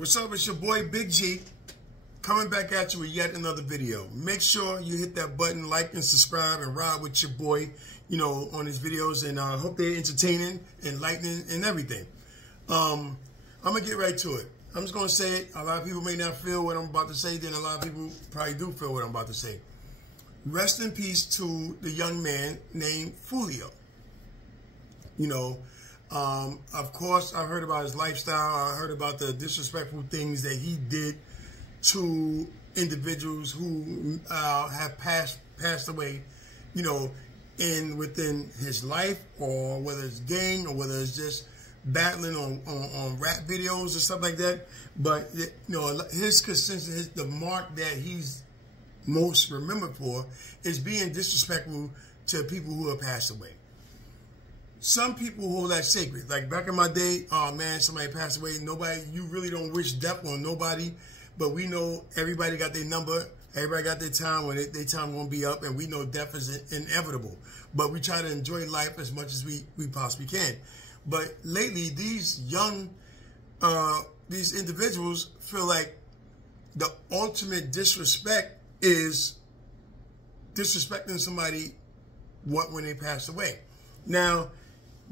What's up? It's your boy Big G coming back at you with yet another video. Make sure you hit that button, like and subscribe, and ride with your boy, on his videos. And I hope they're entertaining, enlightening, and everything. I'm gonna get right to it. I'm just gonna say it. A lot of people may not feel what I'm about to say, then a lot of people probably do feel what I'm about to say. Rest in peace to the young man named Foolio. Of course, I heard about his lifestyle. I heard about the disrespectful things that he did to individuals who have passed away, within his life, or whether it's gang, or whether it's just battling on rap videos or stuff like that. But his consistency, the mark that he's most remembered for is being disrespectful to people who have passed away. Some people hold that sacred. Like back in my day, oh man, somebody passed away. You really don't wish death on nobody, but we know everybody got their number. Everybody got their time when their time gonna be up, and we know death is inevitable. But we try to enjoy life as much as we possibly can. But lately, these individuals feel like the ultimate disrespect is disrespecting somebody when they pass away. Now,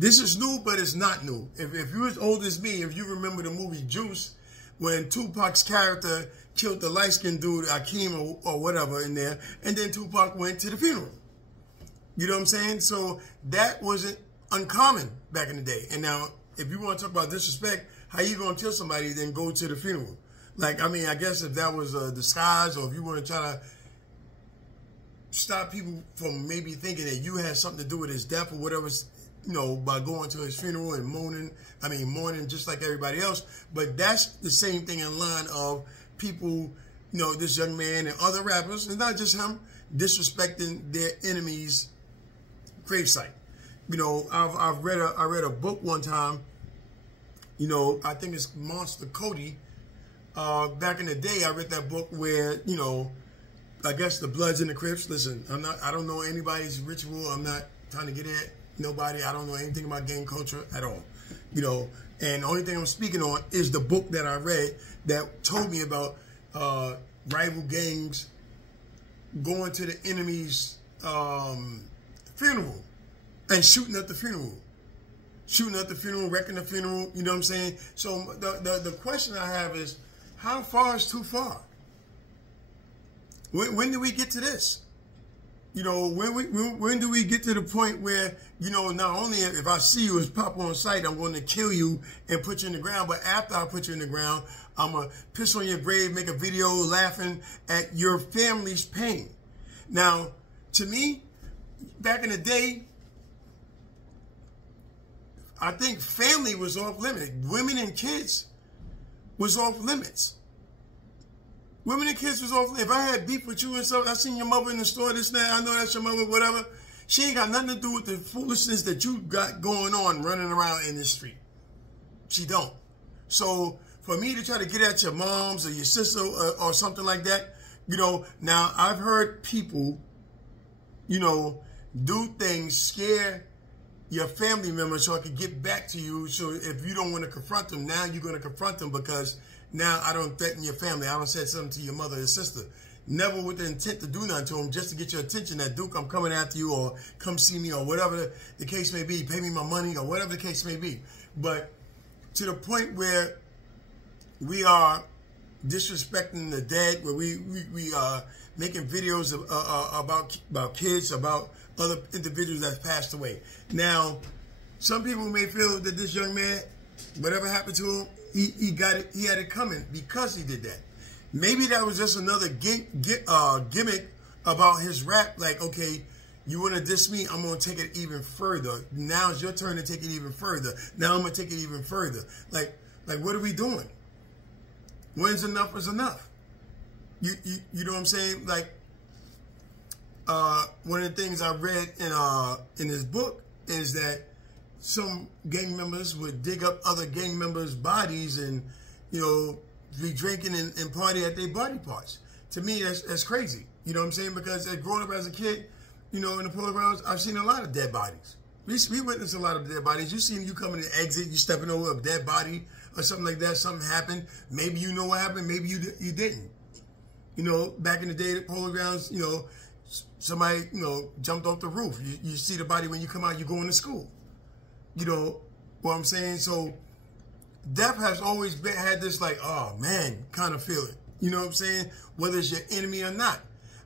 this is new, but it's not new. If you're as old as me, if you remember the movie Juice, when Tupac's character killed the light-skinned dude, Akeem or whatever in there, and then Tupac went to the funeral. You know what I'm saying? So that wasn't uncommon back in the day. And now, if you want to talk about disrespect, how you going to kill somebody then go to the funeral? Like, I guess if that was a disguise, or if you want to try to stop people from maybe thinking that you had something to do with his death or whatever, by going to his funeral and mourning just like everybody else. But that's the same thing in line of people, this young man and other rappers, and not just him, disrespecting their enemies' gravesite. I read a book one time, I think it's Monster Cody. Back in the day, I read that book where, I guess the Bloods and the Crips. Listen, I don't know anybody's ritual. I'm not trying to get at nobody. I don't know anything about gang culture at all. And the only thing I'm speaking on is the book that I read that told me about rival gangs going to the enemy's funeral and shooting at the funeral. Wrecking the funeral, you know what I'm saying? So the question I have is, how far is too far? When do we get to this? When do we get to the point where, not only if I see you as pop on sight, I'm going to kill you and put you in the ground, but after I put you in the ground, I'm going to piss on your grave, make a video laughing at your family's pain. Now, to me, back in the day, I think family was off limits. Women and kids was off limits. Women and kids was off limits. If I had beef with you and stuff, I seen your mother in the store, this, that, I know that's your mother, whatever. She ain't got nothing to do with the foolishness that you got going on running around in the street. She don't. So for me to try to get at your moms or your sister or something like that, now I've heard people, do things, scare your family members so I can get back to you. So if you don't want to confront them, now you're going to confront them, because now I don't threaten your family. I don't say something to your mother or sister. Never with the intent to do nothing to them, just to get your attention that, Duke, I'm coming after you, or come see me, or whatever the case may be, pay me my money, or whatever the case may be. But to the point where we are disrespecting the dead, where we are making videos about kids, about other individuals that passed away. Now, some people may feel that this young man, whatever happened to him, he had it coming because he did that. Maybe that was just another gimmick about his rap. Like, okay, you want to diss me? I'm going to take it even further. Now it's your turn to take it even further. Now I'm going to take it even further. Like what are we doing? When's enough is enough? You know what I'm saying? Like, one of the things I read in his book is that some gang members would dig up other gang members' bodies and, be drinking and party at their body parts. To me, that's crazy. You know what I'm saying? Because growing up as a kid, in the polar grounds, I've seen a lot of dead bodies. We witnessed a lot of dead bodies. You seen you coming to exit, you stepping over a dead body or something like that. Something happened. Maybe you know what happened. Maybe you didn't. You know, back in the day, the polo grounds, you know, somebody, you know, jumped off the roof. You see the body when you come out, you're going to school. You know what I'm saying? So death has always had this like, oh man, kind of feeling. You know what I'm saying? Whether it's your enemy or not.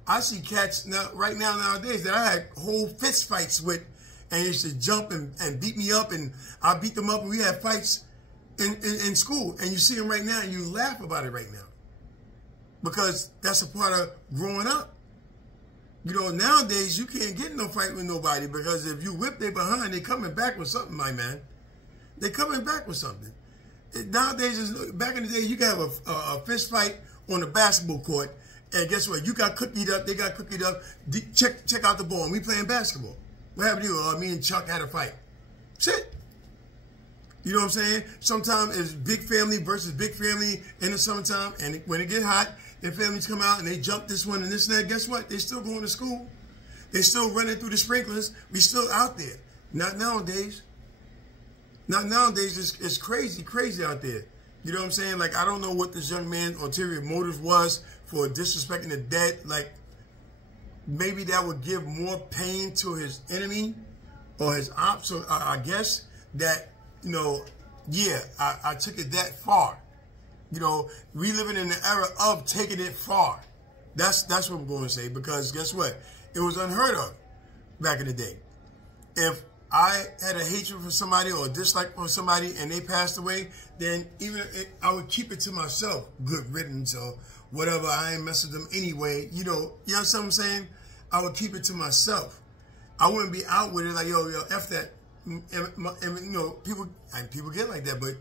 I see cats right now nowadays that I had whole fist fights with, and they used to jump and beat me up, and I beat them up, and we had fights in school. And you see them right now, and you laugh about it right now. Because that's a part of growing up. You know, nowadays, you can't get in no fight with nobody, because if you whip their behind, they coming back with something, my man. They coming back with something. Nowadays, back in the day, you could have a fist fight on the basketball court, and guess what? You got cookied up, they got cookied up. Check out the ball, and we playing basketball. What happened to you? Me and Chuck had a fight. That's it. You know what I'm saying? Sometimes it's big family versus big family in the summertime, and when it get hot, their families come out and they jump this one and this and that. Guess what? They still going to school. They still running through the sprinklers. We still out there. Not nowadays. Not nowadays. It's crazy out there. You know what I'm saying? Like, I don't know what this young man's ulterior motive was for disrespecting the dead. Like, maybe that would give more pain to his enemy or his ops. So I guess that, you know, yeah, I took it that far. You know, we living in the era of taking it far. That's what I'm going to say, because guess what? It was unheard of back in the day. If I had a hatred for somebody or a dislike for somebody and they passed away, then I would keep it to myself. Good riddance or whatever. I ain't mess with them anyway. You know what I'm saying? I would keep it to myself. I wouldn't be out with it like, yo, F that. And, you know, people get like that, but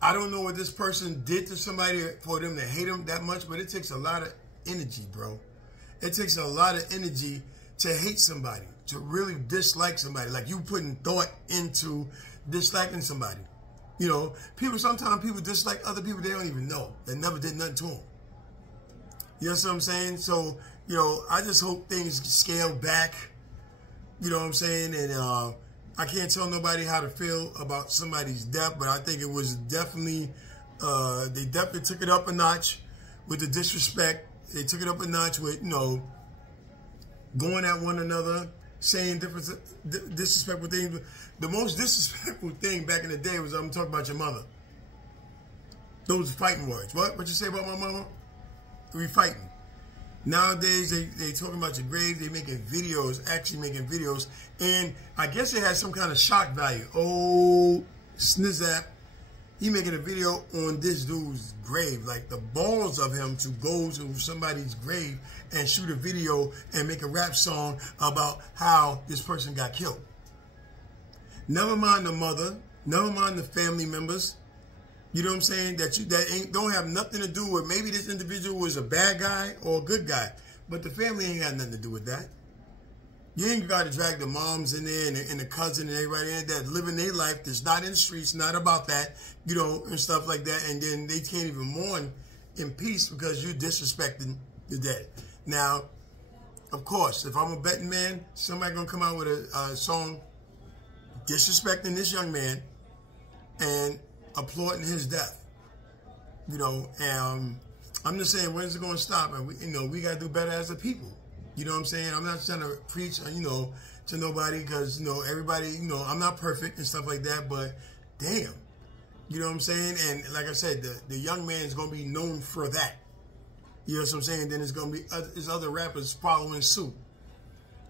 I don't know what this person did to somebody for them to hate them that much, but it takes a lot of energy, bro. It takes a lot of energy to hate somebody, to really dislike somebody. Like, you putting thought into disliking somebody. You know, sometimes people dislike other people they don't even know. They never did nothing to them. You know what I'm saying? So, you know, I just hope things scale back. You know what I'm saying? And I can't tell nobody how to feel about somebody's death, but I think it was definitely, they definitely took it up a notch with the disrespect. They took it up a notch with, you know, going at one another, saying disrespectful things. The most disrespectful thing back in the day was, I'm talking about your mother. Those fighting words. What you say about my mama? We fighting. Nowadays, they talking about your grave. They making videos, actually making videos. And I guess it has some kind of shock value. Oh, Snizzap, he making a video on this dude's grave. Like, the balls of him to go to somebody's grave and shoot a video and make a rap song about how this person got killed. Never mind the mother. Never mind the family members. You know what I'm saying? That don't have nothing to do with, maybe this individual was a bad guy or a good guy, but the family ain't got nothing to do with that. You ain't got to drag the moms in there and the cousin and everybody in there that living their life that's not in the streets, not about that, you know, and stuff like that, and then they can't even mourn in peace because you're disrespecting the dead. Now, of course, if I'm a betting man, somebody gonna come out with a song disrespecting this young man and applauding his death, you know, and I'm just saying, when's it going to stop? And we got to do better as a people. You know what I'm saying? I'm not trying to preach, you know, to nobody, because, you know, everybody, you know, I'm not perfect and stuff like that, but damn, you know what I'm saying? And like I said, the young man is going to be known for that. You know what I'm saying? Then it's going to be there's other rappers following suit.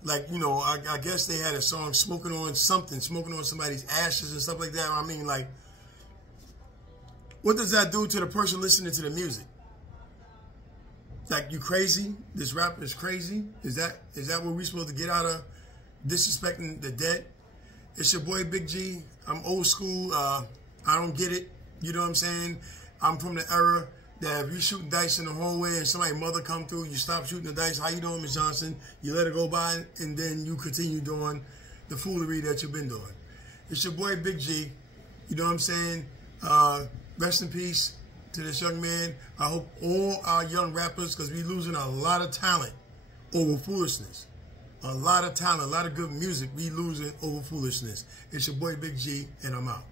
Like, you know, I guess they had a song smoking on somebody's ashes and stuff like that. I mean, like, what does that do to the person listening to the music? Like, you crazy? This rapper is crazy? Is that what we're supposed to get out of disrespecting the dead? It's your boy Big G. I'm old school. I don't get it. You know what I'm saying? I'm from the era that if you shooting dice in the hallway and somebody's mother come through, you stop shooting the dice. How you doing, Ms. Johnson? You let it go by, and then you continue doing the foolery that you've been doing. It's your boy Big G. You know what I'm saying? Rest in peace to this young man. I hope all our young rappers, because we losing a lot of talent over foolishness. A lot of talent, a lot of good music we losing over foolishness. It's your boy Big G, and I'm out.